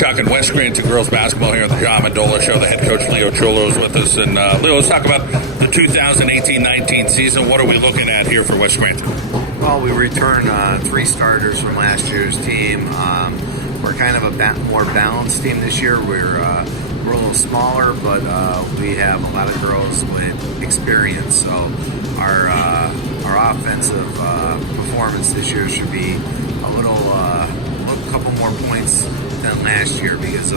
Talking West Scranton Girls Basketball here on the John Mendola Show. The head coach, Leo Cholo, is with us. And Leo, let's talk about the 2018-19 season. What are we looking at here for West Scranton? Well, we return 3 starters from last year's team. We're kind of a more balanced team this year. We're a little smaller, but we have a lot of girls with experience. So our offensive performance this year should be a couple more points than last year because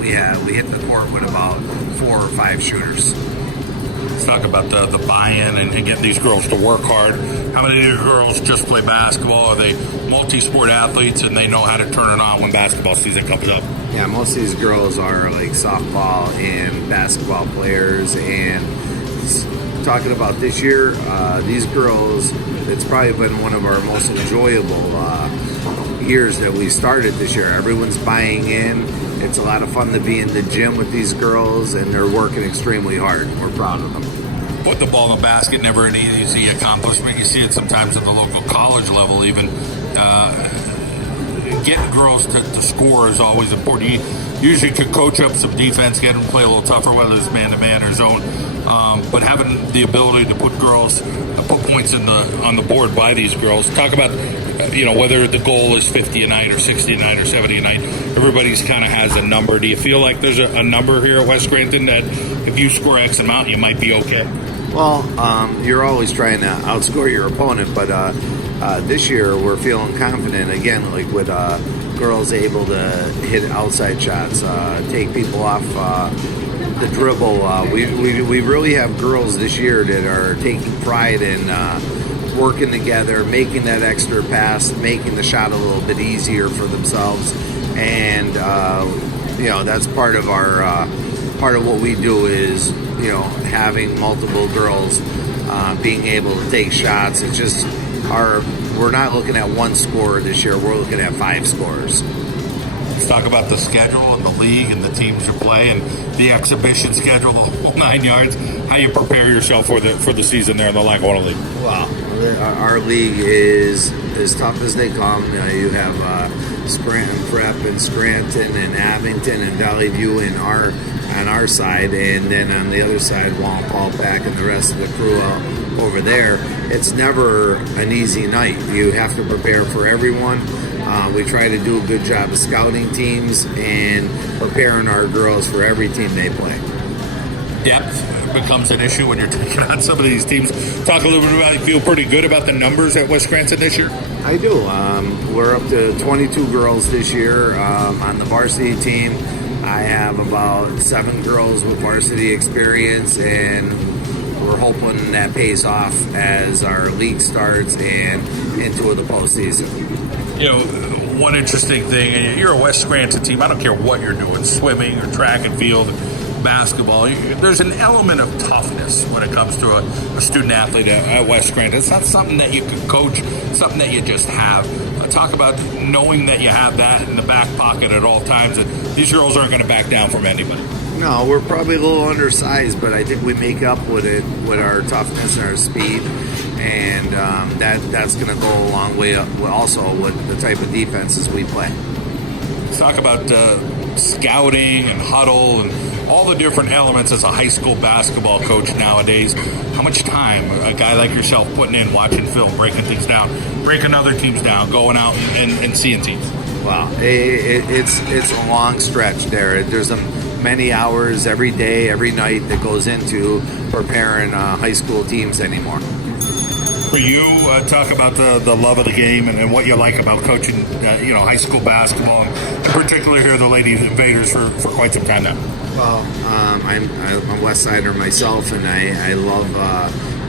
we hit the court with about 4 or 5 shooters. Let's talk about the buy-in and getting these girls to work hard. How many of these girls just play basketball? Are they multi-sport athletes and they know how to turn it on when basketball season comes up? Yeah, most of these girls are like softball and basketball players. And talking about this year, these girls, it's probably been one of our most enjoyable years that we started this year. Everyone's buying in. It's a lot of fun to be in the gym with these girls, and they're working extremely hard. We're proud of them. Put the ball in the basket, never an easy accomplishment. You see it sometimes at the local college level even. Getting girls to score is always important. You usually could coach up some defense, get them to play a little tougher, whether it's man-to-man or zone. But having the ability to put points on the board by these girls. Talk about whether the goal is 50 a night or 60 a night or 70 a night. Everybody's kind of has a number. Do you feel like there's a number here at West Scranton that if you score X amount, you might be okay? Well, you're always trying to outscore your opponent, but this year we're feeling confident again, like with girls able to hit outside shots, take people off the dribble. We really have girls this year that are taking pride in working together, making that extra pass, making the shot a little bit easier for themselves, and that's part of what we do is having multiple girls being able to take shots. It's just we're not looking at one scorer this year. We're looking at 5 scorers. Let's talk about the schedule and the league and the teams you play and the exhibition schedule, the whole 9 yards. How you prepare yourself for the season there in the Lackawanna League? Well, our league is as tough as they come. You have Scranton Prep and Scranton and Abington and Valley View on our side, and then on the other side, Walpole Pack and the rest of the crew over there. It's never an easy night. You have to prepare for everyone. We try to do a good job of scouting teams and preparing our girls for every team they play. Depth becomes an issue when you're taking on some of these teams. Talk a little bit about, you feel pretty good about the numbers at West Scranton this year? I do. We're up to 22 girls this year on the varsity team. I have about 7 girls with varsity experience, and we're hoping that pays off as our league starts and into the postseason. One interesting thing, and you're a West Scranton team, I don't care what you're doing, swimming or track and field, basketball, there's an element of toughness when it comes to a student athlete at West Scranton. It's not something that you can coach, something that you just have. Talk about knowing that you have that in the back pocket at all times, and these girls aren't going to back down from anybody. No, we're probably a little undersized, but I think we make up with it with our toughness and our speed, and that's going to go a long way up also with the type of defenses we play. Let's talk about scouting and huddle and all the different elements as a high school basketball coach nowadays. How much time a guy like yourself putting in, watching film, breaking things down, breaking other teams down, going out and seeing teams? Wow, it's a long stretch there. There's many hours every day, every night that goes into preparing high school teams anymore. For you, talk about the love of the game and what you like about coaching, high school basketball, and particularly here the Lady Invaders for quite some time now. Well, I'm a West Sider myself, and I love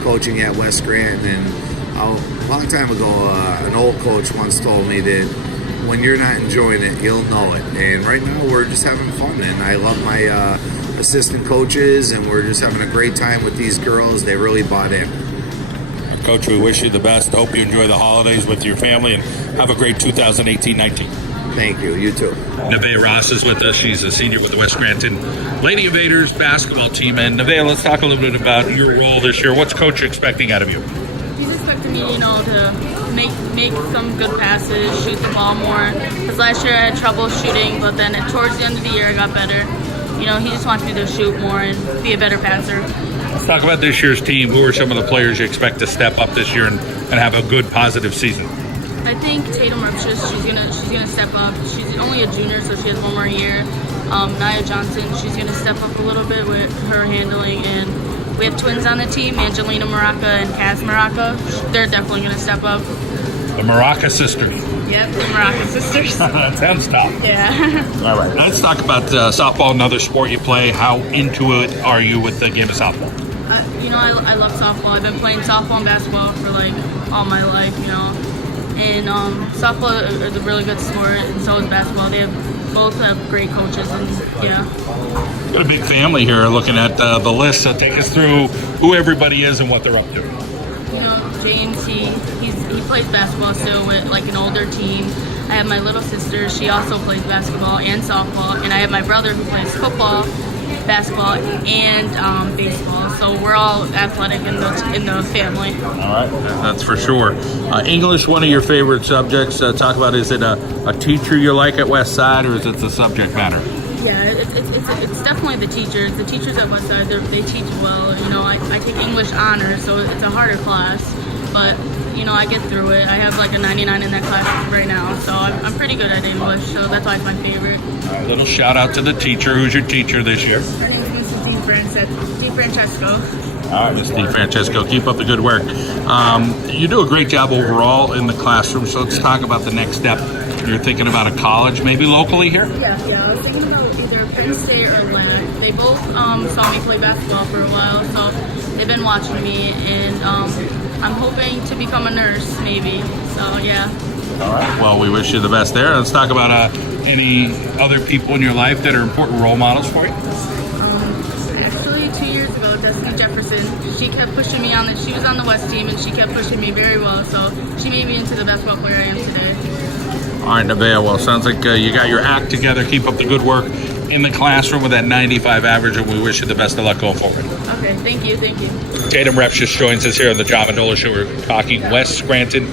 coaching at West Scranton. And a long time ago, an old coach once told me that when you're not enjoying it, you'll know it. And right now, we're just having fun, and I love my assistant coaches, and we're just having a great time with these girls. They really bought in. Coach, we wish you the best. Hope you enjoy the holidays with your family and have a great 2018-19. Thank you. You too. Nevaeh Ross is with us. She's a senior with the West Scranton Lady Invaders basketball team. And Nevaeh, let's talk a little bit about your role this year. What's Coach expecting out of you? He's expecting me, to make some good passes, shoot the ball more. Because last year I had trouble shooting, but then towards the end of the year I got better. You know, he just wants me to shoot more and be a better passer. Let's talk about this year's team. Who are some of the players you expect to step up this year and have a good, positive season? I think Tatum Ripschus, she's gonna step up. She's only a junior, so she has one more year. Nia Johnson, she's gonna step up a little bit with her handling, and we have twins on the team, Angelina Maraca and Kaz Maraca. They're definitely gonna step up. The Maraca sisters. Yep, the Maraca sisters. That sounds tough. Yeah. All right. Let's talk about softball, another sport you play. How into it are you with the game of softball? You know, I love softball. I've been playing softball and basketball for like all my life, you know. And softball is a really good sport, and so is basketball. They both have great coaches, and yeah. Got a big family here looking at the list. So take us through who everybody is and what they're up to. You know, James, he plays basketball still with like an older team. I have my little sister. She also plays basketball and softball, and I have my brother who plays football, basketball, and baseball. So we're all athletic in the family. All right, that's for sure. English, one of your favorite subjects. Talk about, is it a teacher you like at West Side, or is it the subject matter? Yeah, it's definitely the teachers. The teachers at West Side, they teach well. You know, I take English honors, so it's a harder class, but you know, I get through it. I have like a 99 in that class right now, so I'm pretty good at English, so that's why it's my favorite. All right, little shout out to the teacher. Who's your teacher this year? Her name is Mrs. DiFrancesco. All right, Ms. DiFrancesco, keep up the good work. You do a great job overall in the classroom, so let's talk about the next step. You're thinking about a college, maybe locally here? Yeah, I was thinking about either Penn State or Atlanta. They both saw me play basketball for a while, so they've been watching me, and I'm hoping to become a nurse, maybe. So, yeah. All right. Well, we wish you the best there. Let's talk about any other people in your life that are important role models for you. Actually, 2 years ago, Destiny Jefferson, she kept pushing me on that. She was on the West team, and she kept pushing me very well. So she made me into the basketball player I am today. All right, Nevaeh. Well, sounds like you got your act together. Keep up the good work in the classroom with that 95 average, and we wish you the best of luck going forward. Okay, thank you. Tatum Ripschus joins us here on the John Mendola Show. We're talking West Scranton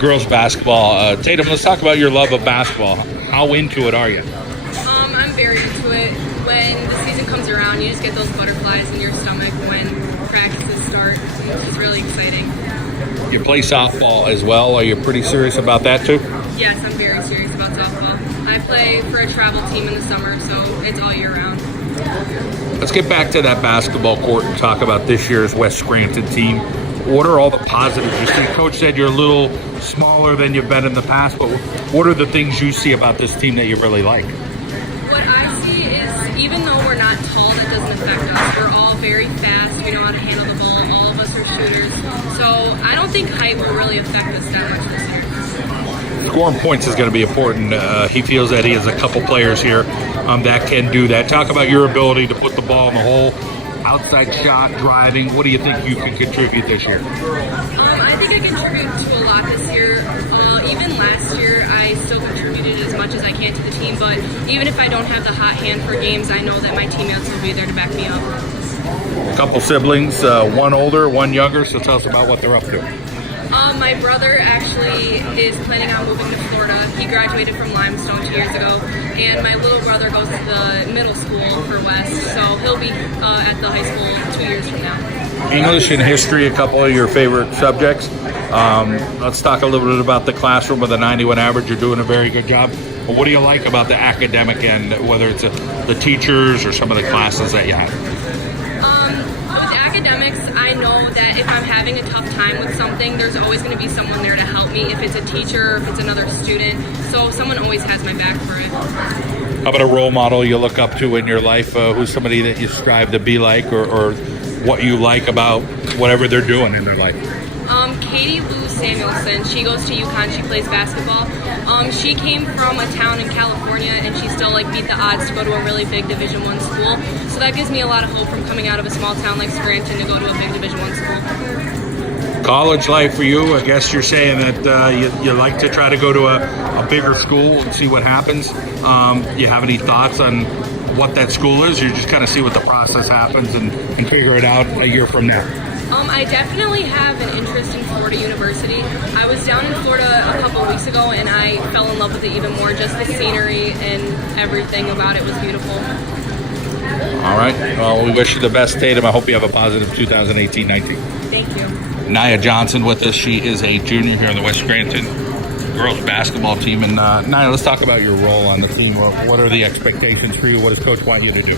Girls Basketball. Tatum, let's talk about your love of basketball. How into it are you? I'm very into it. When the season comes around, you just get those butterflies in your stomach when practices start. It's really exciting. You play softball as well. Are you pretty serious about that too? Yes, I'm very serious about softball. I play for a travel team in the summer, so it's all year round. Let's get back to that basketball court and talk about this year's West Scranton team. What are all the positives you see? Coach said you're a little smaller than you've been in the past, but what are the things you see about this team that you really like? What I see is, even though we're not tall, that doesn't affect us. We're all very fast. We know how to handle the ball. All of us are shooters. So I don't think height will really affect us that much this year. Scoring points is going to be important. He feels that he has a couple players here that can do that. Talk about your ability to put the ball in the hole, outside shot, driving. What do you think you can contribute this year? I think I contributed to a lot this year. Even last year, I still contributed as much as I can to the team, but even if I don't have the hot hand for games, I know that my teammates will be there to back me up. A couple siblings, one older, one younger, so tell us about what they're up to. My brother actually is planning on moving to Florida. He graduated from Limestone 2 years ago, and my little brother goes to the middle school for West, so he'll be at the high school 2 years from now. English and history, a couple of your favorite subjects. Let's talk a little bit about the classroom with a 91 average. You're doing a very good job. But what do you like about the academic end, whether it's the teachers or some of the classes that you have? With academics, I know that if I'm having a tough time with something, there's always going to be someone there to help me, if it's a teacher or if it's another student. So someone always has my back for it. How about a role model you look up to in your life? Who's somebody that you strive to be like, or what you like about whatever they're doing in their life? Katie Lou Samuelson. She goes to UConn. She plays basketball. She came from a town in California, and she still beat the odds to go to a really big Division I school. So that gives me a lot of hope from coming out of a small town like Scranton to go to a big Division I school. College life for you, I guess you're saying that you like to try to go to a bigger school and see what happens. You have any thoughts on what that school is? You just kind of see what the process happens and figure it out a year from now. I definitely have an interest in Florida University. I was down in Florida a couple weeks ago and I fell in love with it even more. Just the scenery and everything about it was beautiful. All right. Well, we wish you the best, Tatum. I hope you have a positive 2018-19. Thank you. Nia Johnson with us. She is a junior here on the West Scranton Girls Basketball team. And Nia, let's talk about your role on the team. What are the expectations for you? What does Coach want you to do?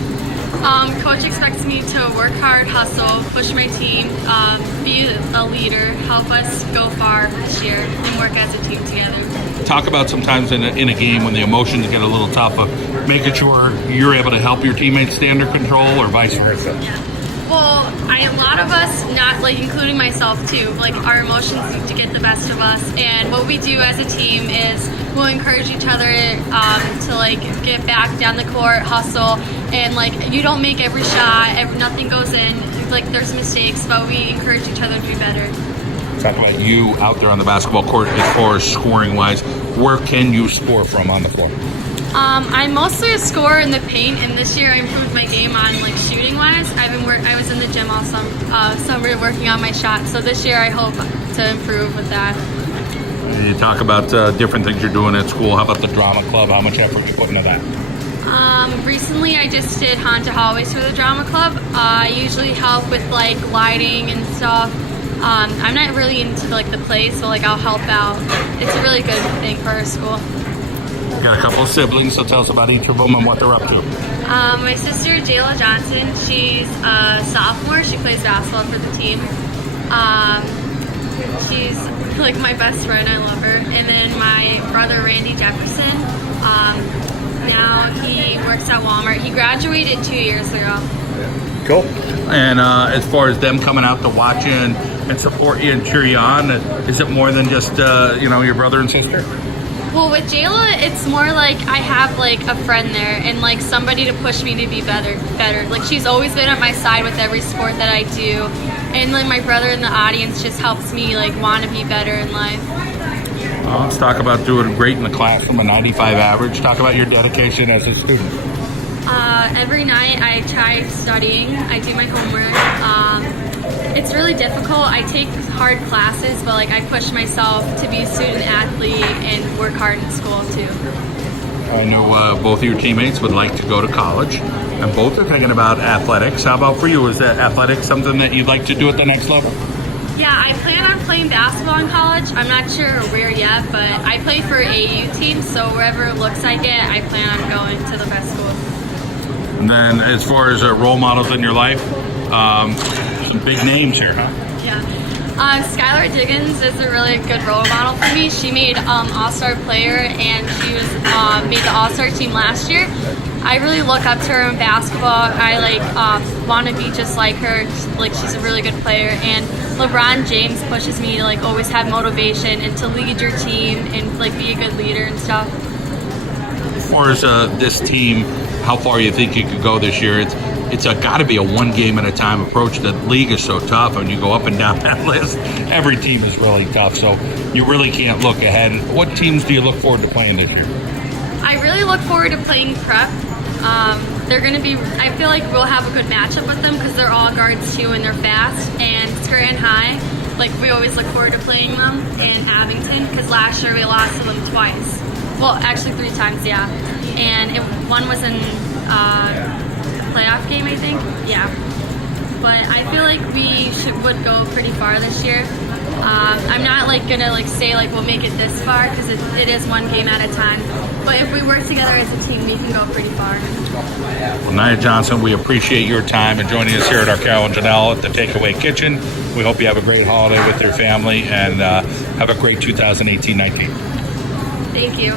Coach expects me to work hard, hustle, push my team, be a leader, help us go far this year, and work as a team together. Talk about sometimes in a game when the emotions get a little tough, of making sure you're able to help your teammates stay under control, or vice versa. Yeah. Well, a lot of us, not like including myself too, like our emotions need to get the best of us. And what we do as a team is we'll encourage each other to like get back down the court, hustle, and like you don't make every shot, nothing goes in. Like there's mistakes, but we encourage each other to be better. Talk about you out there on the basketball court as far as scoring wise. Where can you score from on the floor? I'm mostly a scorer in the paint, and this year I improved my game on like shooting wise. I was in the gym all summer working on my shot, so this year I hope to improve with that. You talk about different things you're doing at school. How about the drama club? How much effort you put into that? Recently I just did haunted hallways for the drama club. I usually help with like lighting and stuff. I'm not really into like the play, so like I'll help out. It's a really good thing for our school. Got a couple of siblings, so tell us about each of them and what they're up to. My sister, Jayla Johnson, she's a sophomore. She plays basketball for the team. She's like my best friend. I love her. And then my brother, Randy Jefferson, now he works at Walmart. He graduated 2 years ago. Cool. And as far as them coming out to watch you and support you and cheer you on, is it more than just, your brother and sister? Well, with Jayla, it's more like I have like a friend there and like somebody to push me to be better. Like she's always been at my side with every sport that I do, and like my brother in the audience just helps me like want to be better in life. Let's talk about doing great in the classroom, a 95 average. Talk about your dedication as a student. Every night I try studying. I do my homework. It's really difficult. I take hard classes, but like I push myself to be a student athlete and work hard in school too. I know both of your teammates would like to go to college, and both are thinking about athletics. How about for you? Is that athletics something that you'd like to do at the next level? Yeah, I plan on playing basketball in college. I'm not sure where yet, but I play for AAU teams, so wherever looks I get, I plan on going to the best schools. And then as far as role models in your life, some big names here, huh? Yeah. Skylar Diggins is a really good role model for me. She made All-Star player, and she was made the All-Star team last year. I really look up to her in basketball. I want to be just like her. Like she's a really good player, and LeBron James pushes me to like always have motivation and to lead your team and like be a good leader and stuff. As far as this team, how far you think you could go this year? It's got to be a one game at a time approach. The league is so tough, and you go up and down that list. Every team is really tough, so you really can't look ahead. What teams do you look forward to playing this year? I really look forward to playing prep. They're going to be, I feel like we'll have a good matchup with them because they're all guards too and they're fast. And Scranton High, like we always look forward to playing them in Abington because last year we lost to them twice. Well, actually 3 times, yeah. And one was in playoff game, I think. Yeah. But I feel like we would go pretty far this year. I'm not like gonna like say like we'll make it this far because it is one game at a time. But if we work together as a team, we can go pretty far. Well, Nia Johnson, we appreciate your time and joining us here at Arcaro and Genell at the Takeaway Kitchen. We hope you have a great holiday with your family and have a great 2018-19. Thank you.